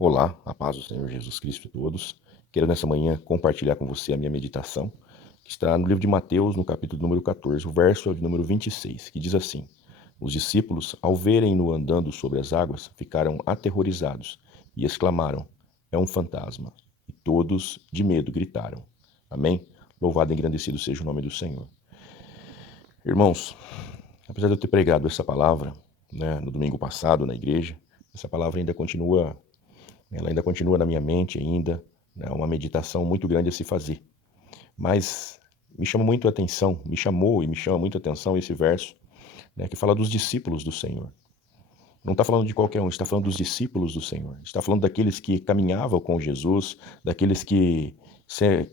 Olá, a paz do Senhor Jesus Cristo a todos. Quero nessa manhã compartilhar com você a minha meditação, que está no livro de Mateus, no capítulo número 14, o verso de número 26, que diz assim: Os discípulos, ao verem-no andando sobre as águas, ficaram aterrorizados e exclamaram: É um fantasma. E todos, de medo, gritaram. Amém? Louvado e engrandecido seja o nome do Senhor. Irmãos, apesar de eu ter pregado essa palavra, no domingo passado na igreja, essa palavra ela ainda continua na minha mente ainda, né, uma meditação muito grande a se fazer. Mas me chama muito a atenção, me chamou e me chama muito a atenção esse verso, né, que fala dos discípulos do Senhor. Não está falando de qualquer um, está falando dos discípulos do Senhor. Está falando daqueles que caminhavam com Jesus, daqueles que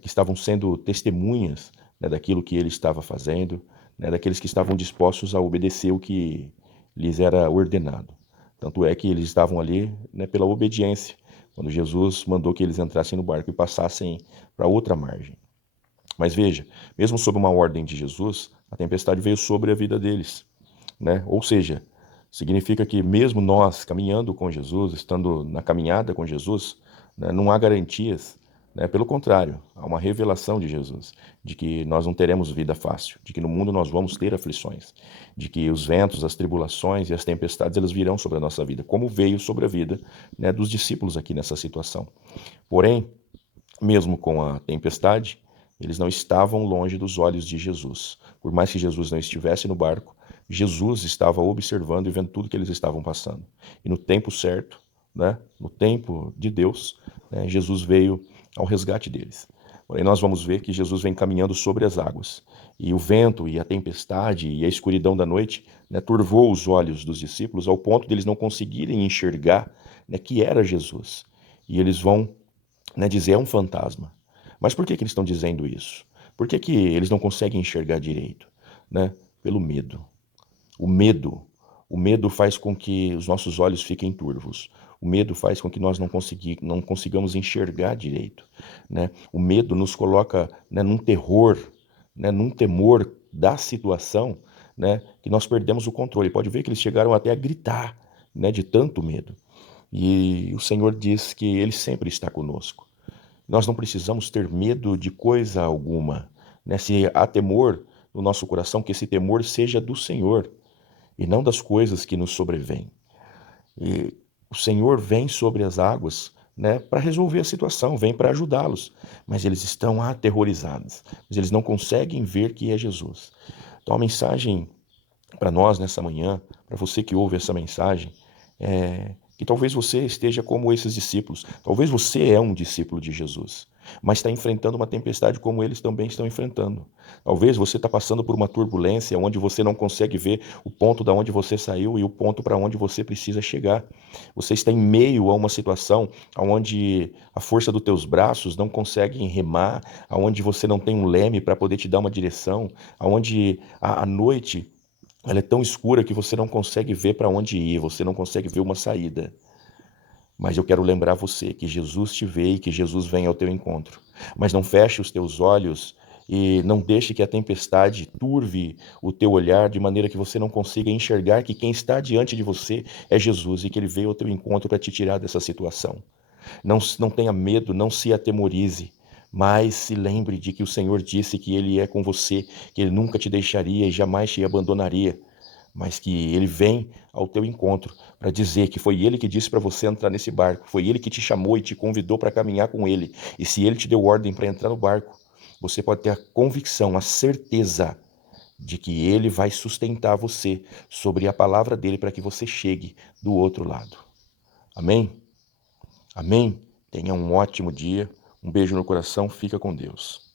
estavam sendo testemunhas, né, daquilo que ele estava fazendo, né, daqueles que estavam dispostos a obedecer o que lhes era ordenado. Tanto é que eles estavam ali, né, pela obediência, quando Jesus mandou que eles entrassem no barco e passassem para outra margem. Mas veja, mesmo sob uma ordem de Jesus, a tempestade veio sobre a vida deles, né? Ou seja, significa que mesmo nós caminhando com Jesus, estando na caminhada com Jesus, né, não há garantias, né? Pelo contrário, há uma revelação de Jesus, de que nós não teremos vida fácil, de que no mundo nós vamos ter aflições, de que os ventos, as tribulações e as tempestades elas virão sobre a nossa vida, como veio sobre a vida, né, dos discípulos aqui nessa situação. Porém, mesmo com a tempestade, eles não estavam longe dos olhos de Jesus. Por mais que Jesus não estivesse no barco, Jesus estava observando e vendo tudo que eles estavam passando. E no tempo certo, né, no tempo de Deus, né, Jesus veio ao resgate deles. Porém, nós vamos ver que Jesus vem caminhando sobre as águas. E o vento e a tempestade e a escuridão da noite, né, turvou os olhos dos discípulos ao ponto de eles não conseguirem enxergar, né, que era Jesus. E eles vão, né, dizer é um fantasma. Mas por que eles estão dizendo isso? Por que eles não conseguem enxergar direito? Né? Pelo medo. O medo. O medo faz com que os nossos olhos fiquem turvos. O medo faz com que nós não consigamos enxergar direito. Né? O medo nos coloca, né, num terror, né, num temor da situação, né, que nós perdemos o controle. Pode ver que eles chegaram até a gritar, né, de tanto medo. E o Senhor diz que Ele sempre está conosco. Nós não precisamos ter medo de coisa alguma, né? Se há temor no nosso coração, que esse temor seja do Senhor e não das coisas que nos sobrevêm. E o Senhor vem sobre as águas, né, para resolver a situação, vem para ajudá-los, mas eles estão aterrorizados, mas eles não conseguem ver que é Jesus. Então a mensagem para nós nessa manhã, para você que ouve essa mensagem, é que talvez você esteja como esses discípulos. Talvez você é um discípulo de Jesus, mas está enfrentando uma tempestade como eles também estão enfrentando. Talvez você está passando por uma turbulência onde você não consegue ver o ponto da onde você saiu e o ponto para onde você precisa chegar. Você está em meio a uma situação onde a força dos teus braços não consegue remar, onde você não tem um leme para poder te dar uma direção, onde a noite ela é tão escura que você não consegue ver para onde ir, você não consegue ver uma saída. Mas eu quero lembrar você que Jesus te vê e que Jesus vem ao teu encontro. Mas não feche os teus olhos e não deixe que a tempestade turve o teu olhar de maneira que você não consiga enxergar que quem está diante de você é Jesus e que ele veio ao teu encontro para te tirar dessa situação. Não tenha medo, não se atemorize, mas se lembre de que o Senhor disse que Ele é com você, que Ele nunca te deixaria e jamais te abandonaria, mas que Ele vem ao teu encontro para dizer que foi Ele que disse para você entrar nesse barco, foi Ele que te chamou e te convidou para caminhar com Ele, e se Ele te deu ordem para entrar no barco, você pode ter a convicção, a certeza de que Ele vai sustentar você sobre a palavra dele para que você chegue do outro lado. Amém? Amém? Tenha um ótimo dia. Um beijo no coração. Fica com Deus.